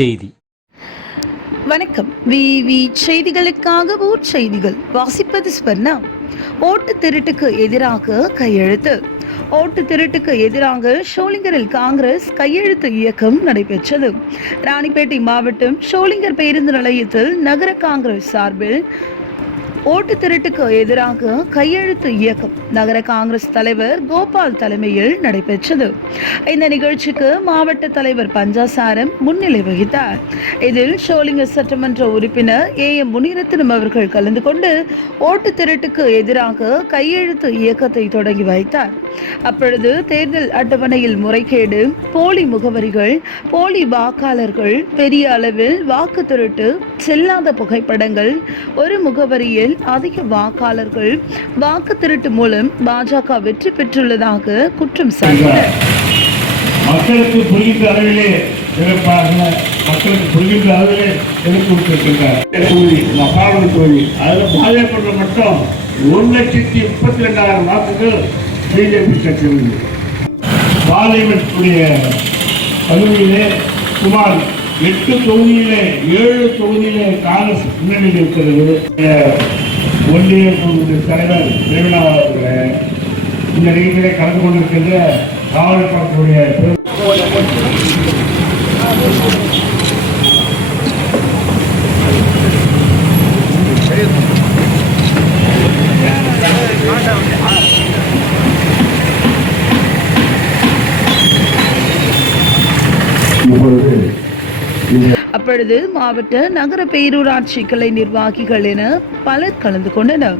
செய்தி. வணக்கம். விவி செய்திகளுக்காக ஊர் செய்திகள் வாசிப்பது ஸ்பர்ணா ஓட்டு திருட்டுக்கு எதிராக கையெழுத்து. ஓட்டு திருட்டுக்கு எதிராக ஷோலிங்கரில் காங்கிரஸ் கையெழுத்து இயக்கம் நடைபெற்றது. ராணிப்பேட்டை மாவட்டம் ஷோலிங்கர் பேருந்து நிலையத்தில் நகர காங்கிரஸ் சார்பில் ஓட்டு திருட்டுக்கு எதிராக கையெழுத்து இயக்கம் நகர காங்கிரஸ் தலைவர் கோபால் தலைமையில் நடைபெற்றது. இந்த நிகழ்ச்சிக்கு மாவட்ட தலைவர் பஞ்சாசாரம் முன்னிலை வகித்தார். இதில் ஷோலிங்க சட்டமன்ற உறுப்பினர் ஏ. எம். முனிரத்னம் அவர்கள் கலந்து கொண்டு ஓட்டு திருட்டுக்கு எதிராக கையெழுத்து இயக்கத்தை தொடங்கி வைத்தார். அப்பொழுது தேர்தல் அட்டவணையில் முறைகேடு போலி முகவரிகள் போலி வாக்காளர்கள் பெரிய அளவில் வாக்கு திருட்டு செல்லாத புகைப்படங்கள் ஒரு முகவரியில் அதிக வாக்காளர்கள் வாக்கு திருட்டு மூலம் பாஜக வெற்றி பெற்றுள்ளதாக குற்றம் சாட்டினர். மக்களுக்கு புரிகின்ற அளவிலே சிறப்பாக மக்களுக்கு புரிகின்ற அளவிலே எடுத்து தொகுதி அதில் பாஜக மட்டும் ஒரு லட்சத்தி முப்பத்தி ரெண்டாயிரம் வாக்குகள் பிஜேபி கட்சியில் பார்லிமெண்ட் பகுதியிலே சுமார் எட்டு தொகுதியிலே ஏழு தொகுதியிலே காங்கிரஸ் முன்னணியில் இருக்கிறது. ஒன்றிய குழுவினுடைய தலைவர் பிரேமலா அவர்களே இந்த நிகழ்ச்சியிலே கலந்து கொண்டிருக்கின்ற காவல்துறையுடைய இப்பொழுது அப்பொழுது மாவட்ட நகர பேரூராட்சி கிளை நிர்வாகிகள் என பலர் கலந்து கொண்டனர்.